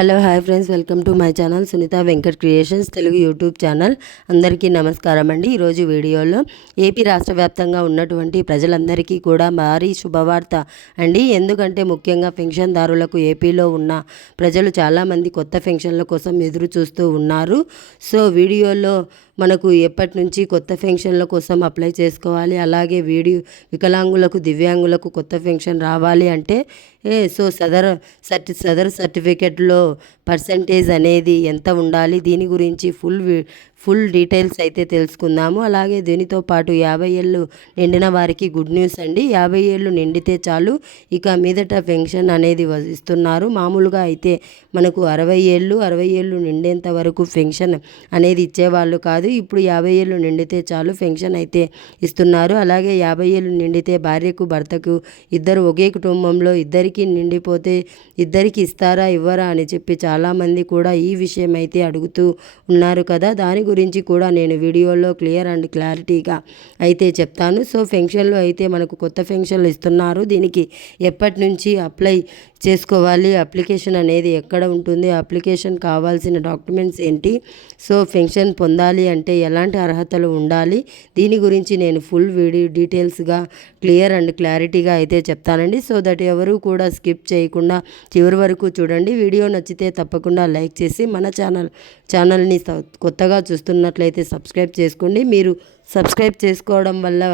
Hello hi friends, welcome to my channel Sunitha Venkat creations Telugu YouTube channel. అందరికీ నమస్కారం అండి. ఈరోజు వీడియోలో ఏపీ రాష్ట్ర వ్యాప్తంగా ఉన్నటువంటి ప్రజలందరికీ కూడా భారీ శుభవార్త అండి. ఎందుకంటే ముఖ్యంగా పెన్షన్దారులకు ఏపీలో ఉన్న ప్రజలు చాలామంది కొత్త పెన్షన్ల కోసం ఎదురు చూస్తూ ఉన్నారు. సో వీడియోలో మనకు ఎప్పటి నుంచి కొత్త పెన్షన్ల కోసం అప్లై చేసుకోవాలి, అలాగే వికలాంగులకు దివ్యాంగులకు కొత్త పెన్షన్ రావాలి అంటే సో సదర్ సర్టిఫికెట్లో పర్సంటేజ్ అనేది ఎంత ఉండాలి, దీని గురించి ఫుల్ డీటెయిల్స్ అయితే తెలుసుకుందాము. అలాగే దీనితో పాటు 50 ఏళ్ళు నిండిన వారికి గుడ్ న్యూస్ అండి. 50 ఏళ్ళు నిండితే చాలు, ఇక మీదట పెన్షన్ అనేది ఇస్తున్నారు. మామూలుగా అయితే మనకు 60 ఏళ్ళు నిండేంత వరకు పెన్షన్ అనేది ఇచ్చేవాళ్ళు కాదు. ఇప్పుడు 50 ఏళ్ళు నిండితే చాలు పెన్షన్ అయితే ఇస్తున్నారు. అలాగే 50 ఏళ్ళు నిండితే భార్యకు భర్తకు ఇద్దరు ఒకే కుటుంబంలో ఇద్దరికి నిండిపోతే ఇద్దరికి ఇస్తారా ఇవ్వరా అని చెప్పి చాలామంది కూడా ఈ విషయం అయితే అడుగుతూ ఉన్నారు కదా. దాని గురించి కూడా నేను వీడియోలో క్లియర్ అండ్ క్లారిటీగా అయితే చెప్తాను. సో పెన్షన్లో అయితే మనకు కొత్త పెన్షన్లు ఇస్తున్నారు. దీనికి ఎప్పటి నుంచి అప్లై చేసుకోవాలి, అప్లికేషన్ అనేది ఎక్కడ ఉంటుంది, అప్లికేషన్ కావాల్సిన డాక్యుమెంట్స్ ఏంటి, సో పెన్షన్ పొందాలి అంటే ఎలాంటి అర్హతలు ఉండాలి, దీని గురించి నేను ఫుల్ వీడియో డీటెయిల్స్గా క్లియర్ అండ్ క్లారిటీగా అయితే చెప్తానండి. సో దట్ ఎవరు కూడా స్కిప్ చేయకుండా చివరి వరకు చూడండి. వీడియో నచ్చితే తప్పకుండా లైక్ చేసి మన ఛానల్ని కొత్తగా చూస్తున్నట్లయితే సబ్స్క్రైబ్ చేసుకోండి. మీరు సబ్స్క్రైబ్ చేసుకోవడం వల్ల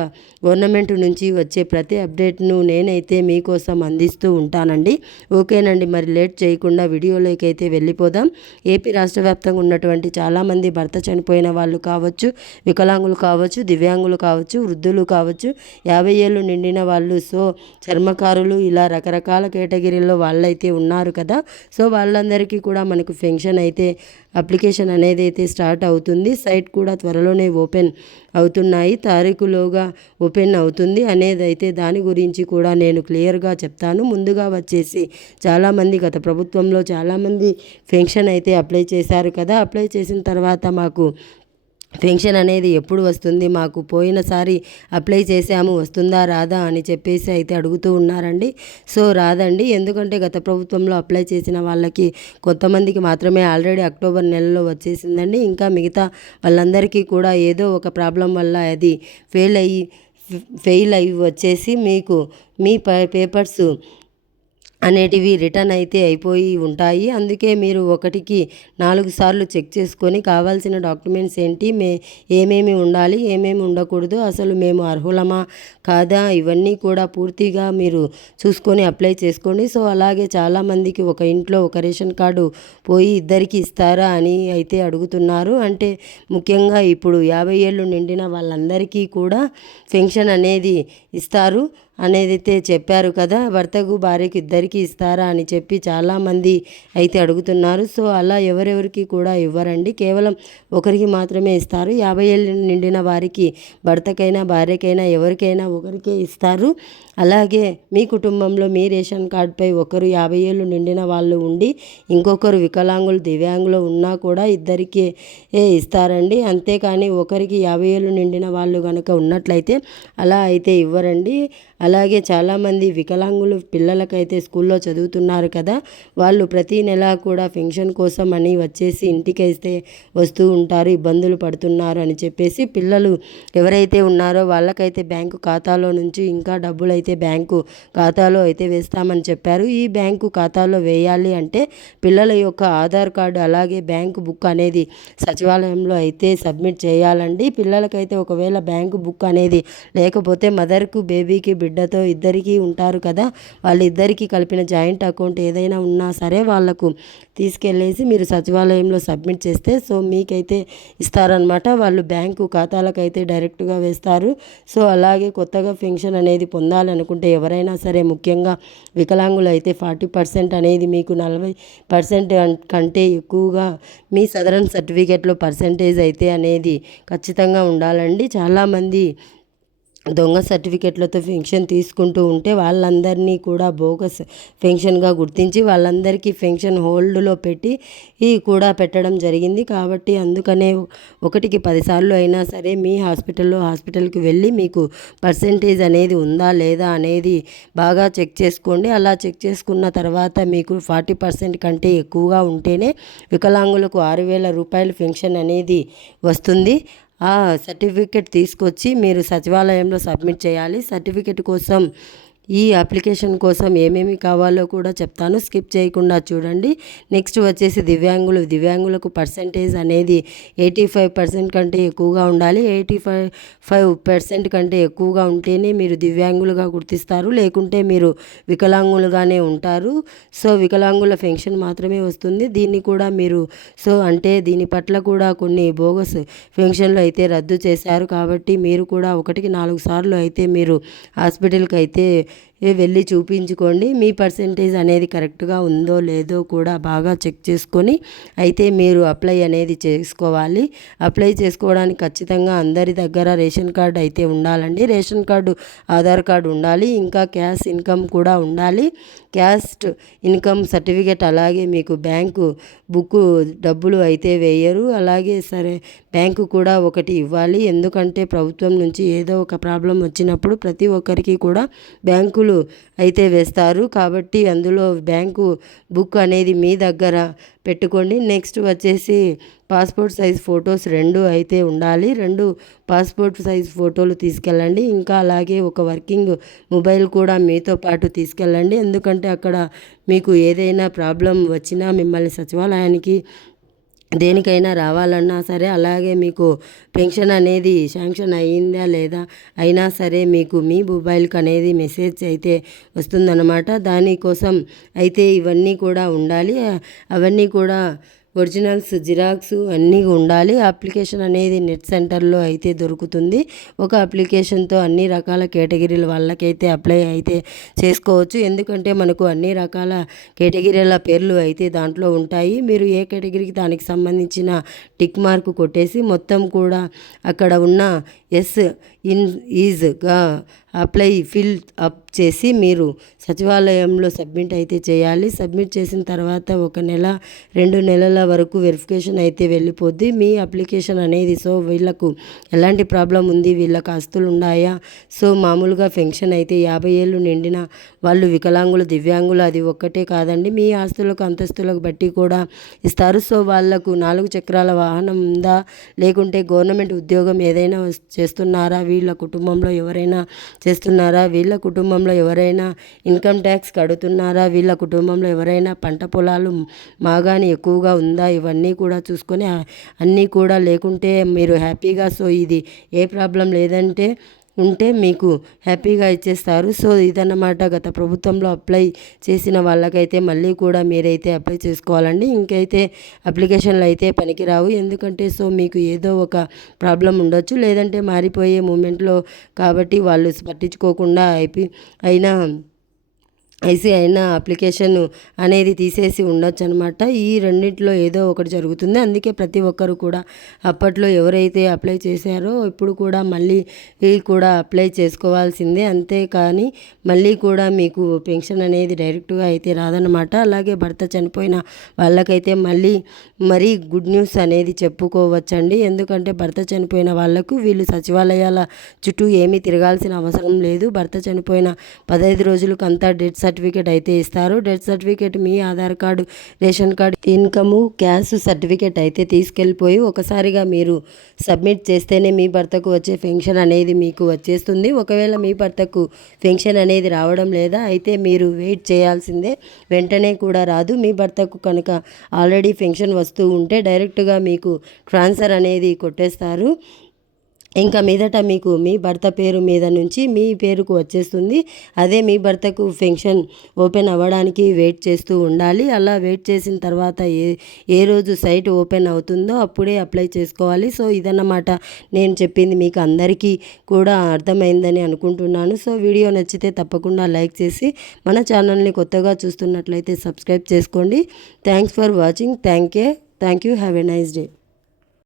గవర్నమెంట్ నుంచి వచ్చే ప్రతి అప్డేట్ను నేనైతే మీకోసం అందిస్తూ ఉంటానండి. ఓకేనండి, మరి లేట్ చేయకుండా వీడియోలోకి అయితే వెళ్ళిపోదాం. ఏపీ రాష్ట్ర వ్యాప్తంగా ఉన్నటువంటి చాలామంది భర్త చనిపోయిన వాళ్ళు కావచ్చు, వికలాంగులు కావచ్చు, దివ్యాంగులు కావచ్చు, వృద్ధులు కావచ్చు, 50 ఏళ్ళు నిండిన వాళ్ళు, సో చర్మకారులు, ఇలా రకరకాల కేటగిరీల్లో వాళ్ళైతే ఉన్నారు కదా. సో వాళ్ళందరికీ కూడా మనకు పెన్షన్ అయితే అప్లికేషన్ అనేది అయితే స్టార్ట్ అవుతుంది. సైట్ కూడా త్వరలోనే ఓపెన్ అవుతున్నాయి, తారీఖులోగా ఓపెన్ అవుతుంది అనేది అయితే దాని గురించి కూడా నేను క్లియర్గా చెప్తాను. ముందుగా వచ్చేసి చాలామంది గత ప్రభుత్వంలో చాలామంది పెన్షన్ అయితే అప్లై చేశారు కదా. అప్లై చేసిన తర్వాత మాకు పెన్షన్ అనేది ఎప్పుడు వస్తుంది, మాకు పోయినసారి అప్లై చేసాము వస్తుందా రాదా అని చెప్పేసి అయితే అడుగుతూ ఉన్నారండి. సో రాదండి, ఎందుకంటే గత ప్రభుత్వంలో అప్లై చేసిన వాళ్ళకి కొంతమందికి మాత్రమే ఆల్రెడీ అక్టోబర్ నెలలో వచ్చేసిందండి. ఇంకా మిగతా వాళ్ళందరికీ కూడా ఏదో ఒక ప్రాబ్లం వల్ల అది ఫెయిల్ అయ్యి వచ్చేసి మీకు మీ పేపర్స్ అనేటివి రిటర్న్ అయితే అయిపోయి ఉంటాయి. అందుకే మీరు 1కి 4 సార్లు చెక్ చేసుకొని కావాల్సిన డాక్యుమెంట్స్ ఏంటి, ఏమేమి ఉండాలి, ఏమేమి ఉండకూడదు, అసలు మేము అర్హులమా కాదా, ఇవన్నీ కూడా పూర్తిగా మీరు చూసుకొని అప్లై చేసుకోండి. సో అలాగే చాలామందికి ఒక ఇంట్లో ఒక రేషన్ కార్డు పోయి ఇద్దరికి ఇస్తారా అని అయితే అడుగుతున్నారు. అంటే ముఖ్యంగా ఇప్పుడు 50 ఏళ్ళు నిండిన వాళ్ళందరికీ కూడా పెన్షన్ అనేది ఇస్తారు అనేది అయితే చెప్పారు కదా. భర్తకు భార్యకు ఇద్దరికి ఇస్తారా అని చెప్పి చాలామంది అయితే అడుగుతున్నారు. సో అలా ఎవరెవరికి కూడా ఇవ్వరండి, కేవలం ఒకరికి మాత్రమే ఇస్తారు. 50 ఏళ్ళు నిండిన వారికి భర్తకైనా భార్యకైనా ఎవరికైనా ఒకరికే ఇస్తారు. అలాగే మీ కుటుంబంలో మీ రేషన్ కార్డుపై ఒకరు 50 ఏళ్ళు నిండిన వాళ్ళు ఉండి ఇంకొకరు వికలాంగులు దివ్యాంగులు ఉన్నా కూడా ఇద్దరికే ఇస్తారండి. అంతేకాని ఒకరికి 50 ఏళ్ళు నిండిన వాళ్ళు కనుక ఉన్నట్లయితే అలా అయితే ఇవ్వరండి. అలాగే చాలామంది వికలాంగులు పిల్లలకైతే స్కూల్లో చదువుతున్నారు కదా, వాళ్ళు ప్రతీ నెల కూడా పెన్షన్ కోసం అని వచ్చేసి ఇంటికైతే వస్తూ ఉంటారు, ఇబ్బందులు పడుతున్నారు అని చెప్పేసి పిల్లలు ఎవరైతే ఉన్నారో వాళ్ళకైతే బ్యాంకు ఖాతాలో నుంచి ఇంకా డబ్బులు అయితే బ్యాంకు ఖాతాలో అయితే వేస్తామని చెప్పారు. ఈ బ్యాంకు ఖాతాలో వేయాలి అంటే పిల్లల యొక్క ఆధార్ కార్డు అలాగే బ్యాంకు బుక్ అనేది సచివాలయంలో అయితే సబ్మిట్ చేయాలండి. పిల్లలకైతే ఒకవేళ బ్యాంకు బుక్ అనేది లేకపోతే మదర్కు బేబీకి బిడ్డతో ఇద్దరికీ ఉంటారు కదా, వాళ్ళిద్దరికీ కలిపిన జాయింట్ అకౌంట్ ఏదైనా ఉన్నా సరే వాళ్ళకు తీసుకెళ్ళేసి మీరు సచివాలయంలో సబ్మిట్ చేస్తే సో మీకైతే ఇస్తారనమాట. వాళ్ళు బ్యాంకు ఖాతాలకైతే డైరెక్ట్గా వేస్తారు. సో అలాగే కొత్తగా పెన్షన్ అనేది పొందాలనుకుంటే ఎవరైనా సరే, ముఖ్యంగా వికలాంగులు అయితే 40% అనేది మీకు 40% కంటే ఎక్కువగా మీ సదరన్ సర్టిఫికెట్లో పర్సంటేజ్ అయితే అనేది ఖచ్చితంగా ఉండాలండి. చాలామంది దొంగ సర్టిఫికెట్లతో పెన్షన్ తీసుకుంటూ ఉంటే వాళ్ళందరినీ కూడా బోగస్ పెన్షన్గా గుర్తించి వాళ్ళందరికీ పెన్షన్ హోల్డ్లో పెట్టి కూడా పెట్టడం జరిగింది. కాబట్టి అందుకనే 1కి 10 సార్లు అయినా సరే మీ హాస్పిటల్కి వెళ్ళి మీకు పర్సెంటేజ్ అనేది ఉందా లేదా అనేది బాగా చెక్ చేసుకోండి. అలా చెక్ చేసుకున్న తర్వాత మీకు 40% కంటే ఎక్కువగా ఉంటేనే వికలాంగులకు 6,000 రూపాయల పెన్షన్ అనేది వస్తుంది. ఆ సర్టిఫికెట్ తీసుకొచ్చి మీరు సచివాలయంలో సబ్మిట్ చేయాలి. సర్టిఫికెట్ కోసం ఈ అప్లికేషన్ కోసం ఏమేమి కావాలో కూడా చెప్తాను, స్కిప్ చేయకుండా చూడండి. నెక్స్ట్ వచ్చేసి దివ్యాంగులకు పర్సెంటేజ్ అనేది 85% కంటే ఎక్కువగా ఉండాలి. 85% కంటే ఎక్కువగా ఉంటేనే మీరు దివ్యాంగులుగా గుర్తిస్తారు, లేకుంటే మీరు వికలాంగులుగానే ఉంటారు. సో వికలాంగుల పెన్షన్ మాత్రమే వస్తుంది. దీన్ని కూడా మీరు అంటే దీని పట్ల కూడా కొన్ని బోగస్ పెన్షన్లు అయితే రద్దు చేశారు. కాబట్టి మీరు కూడా 1కి 4 సార్లు అయితే మీరు హాస్పిటల్కి అయితే వెళ్ళి చూపించుకోండి. మీ పర్సెంటేజ్ అనేది కరెక్ట్గా ఉందో లేదో కూడా బాగా చెక్ చేసుకొని అయితే మీరు అప్లై అనేది చేసుకోవాలి. అప్లై చేసుకోవడానికి ఖచ్చితంగా అందరి దగ్గర రేషన్ కార్డు అయితే ఉండాలండి. రేషన్ కార్డు, ఆధార్ కార్డు ఉండాలి. ఇంకా క్యాష్ ఇన్కమ్ కూడా ఉండాలి. క్యాస్ట్ ఇన్కమ్ సర్టిఫికేట్, అలాగే మీకు బ్యాంకు బుక్ డబ్బులు అయితే వేయరు. అలాగే సరే బ్యాంకు కూడా ఒకటి ఇవ్వాలి. ఎందుకంటే ప్రభుత్వం నుంచి ఏదో ఒక ప్రాబ్లం వచ్చినప్పుడు ప్రతి ఒక్కరికి కూడా బ్యాంకులు అయితే వేస్తారు. కాబట్టి అందులో బ్యాంకు బుక్ అనేది మీ దగ్గర పెట్టుకోండి. నెక్స్ట్ వచ్చేసి పాస్పోర్ట్ సైజ్ ఫొటోస్ 2 అయితే ఉండాలి. 2 పాస్పోర్ట్ సైజ్ ఫోటోలు తీసుకెళ్ళండి. ఇంకా అలాగే ఒక వర్కింగ్ మొబైల్ కూడా మీతో పాటు తీసుకెళ్ళండి. ఎందుకంటే అక్కడ మీకు ఏదైనా ప్రాబ్లం వచ్చినా మిమ్మల్ని సచివాలయానికి దేనికైనా రావాలన్నా సరే, అలాగే మీకు పెన్షన్ అనేది శాంక్షన్ అయ్యిందా లేదా అయినా సరే మీకు మీ మొబైల్కి అనేది మెసేజ్ అయితే వస్తుందన్నమాట. దానికోసం అయితే ఇవన్నీ కూడా ఉండాలి. అవన్నీ కూడా ఒరిజినల్స్, జిరాక్స్ అన్నీ ఉండాలి. అప్లికేషన్ అనేది నెట్ సెంటర్లో అయితే దొరుకుతుంది. ఒక అప్లికేషన్తో అన్ని రకాల కేటగిరీల వాళ్ళకైతే అప్లై అయితే చేసుకోవచ్చు. ఎందుకంటే మనకు అన్ని రకాల కేటగిరీల పేర్లు అయితే దాంట్లో ఉంటాయి. మీరు ఏ కేటగిరీకి దానికి సంబంధించిన టిక్ మార్క్ కొట్టేసి మొత్తం కూడా అక్కడ ఉన్న ఎస్ ఈజ్గా అప్లై ఫిల్ అప్ చేసి మీరు సచివాలయంలో సబ్మిట్ అయితే చేయాలి. సబ్మిట్ చేసిన తర్వాత 1 నెల 2 నెలల వరకు వెరిఫికేషన్ అయితే వెళ్ళిపోద్ది మీ అప్లికేషన్ అనేది. సో వీళ్ళకు ఎలాంటి ప్రాబ్లం ఉంది, వీళ్ళకి ఆస్తులు ఉన్నాయా, సో మామూలుగా పెన్షన్ అయితే 50 ఏళ్ళు నిండిన వాళ్ళు వికలాంగులు, దివ్యాంగులు అది ఒక్కటే కాదండి, మీ ఆస్తులకు అంతస్తులకు బట్టి కూడా ఇస్తారు. సో వాళ్ళకు 4 చక్రాల వాహనం ఉందా, లేకుంటే గవర్నమెంట్ ఉద్యోగం ఏదైనా చేస్తున్నారా, వీళ్ళ కుటుంబంలో ఎవరైనా చేస్తున్నారా, వీళ్ళ కుటుంబంలో ఎవరైనా ఇన్కమ్ ట్యాక్స్ కడుతున్నారా, వీళ్ళ కుటుంబంలో ఎవరైనా పంట పొలాలు మాగాని ఎక్కువగా ఉందా, ఇవన్నీ కూడా చూసుకొని అన్నీ కూడా లేకుంటే మీరు హ్యాపీగా సో ఇది ఏ ప్రాబ్లం లేదంటే ఉంటే మీకు హ్యాపీగా ఇచ్చేస్తారు. సో ఇదన్నమాట గత ప్రభుత్వంలో అప్లై చేసిన వాళ్ళకైతే మళ్ళీ కూడా మీరైతే అప్లై చేసుకోవాలండి. ఇంకైతే అప్లికేషన్లు అయితే పనికిరావు. ఎందుకంటే సో మీకు ఏదో ఒక ప్రాబ్లం ఉండొచ్చు, లేదంటే మారిపోయే మూమెంట్లో కాబట్టి వాళ్ళు పట్టించుకోకుండా అయినా అప్లికేషన్ అనేది తీసేసి ఉండొచ్చు అనమాట. ఈ రెండింటిలో ఏదో ఒకటి జరుగుతుంది. అందుకే ప్రతి ఒక్కరు కూడా అప్పట్లో ఎవరైతే అప్లై చేశారో ఇప్పుడు కూడా మళ్ళీ కూడా అప్లై చేసుకోవాల్సిందే. అంతేకాని మళ్ళీ కూడా మీకు పెన్షన్ అనేది డైరెక్ట్గా అయితే రాదనమాట. అలాగే భర్త చనిపోయిన వాళ్ళకైతే మరీ గుడ్ న్యూస్ అనేది చెప్పుకోవచ్చండి. ఎందుకంటే భర్త చనిపోయిన వాళ్ళకు వీళ్ళు సచివాలయాల చుట్టూ ఏమీ తిరగాల్సిన అవసరం లేదు. భర్త చనిపోయిన 15 రోజులకు అంతా డెత్ సర్టిఫికేట్ అయితే ఇస్తారు. డెత్ సర్టిఫికేట్ మీ Aadhaar card, ration card, income, caste certificate అయితే తీసుకెళ్ళిపోయి ఒకసారిగా మీరు సబ్మిట్ చేస్తేనే మీ భర్తకు వచ్చే పెన్షన్ అనేది మీకు వచ్చేస్తుంది. ఒకవేళ మీ భర్తకు పెన్షన్ అనేది రావడం లేదా అయితే మీరు వెయిట్ చేయాల్సిందే, వెంటనే కూడా రాదు. మీ భర్తకు కనుక ఆల్రెడీ పెన్షన్ వస్తూ ఉంటే డైరెక్ట్గా మీకు ట్రాన్స్ఫర్ అనేది కొట్టేస్తారు. ఇంకా మీదట మీకు మీ భర్త పేరు మీద నుంచి మీ పేరుకు వచ్చేస్తుంది. అదే మీ భర్తకు పెన్షన్ ఓపెన్ అవ్వడానికి వెయిట్ చేస్తూ ఉండాలి. అలా వెయిట్ చేసిన తర్వాత ఏ రోజు సైట్ ఓపెన్ అవుతుందో అప్పుడే అప్లై చేసుకోవాలి. సో ఇదన్నమాట నేను చెప్పింది, మీకు అందరికీ కూడా అర్థమైందని అనుకుంటున్నాను. సో వీడియో నచ్చితే తప్పకుండా లైక్ చేసి మన ఛానల్ని కొత్తగా చూస్తున్నట్లయితే సబ్స్క్రైబ్ చేసుకోండి. Thanks for watching. Thank you. Have a nice day.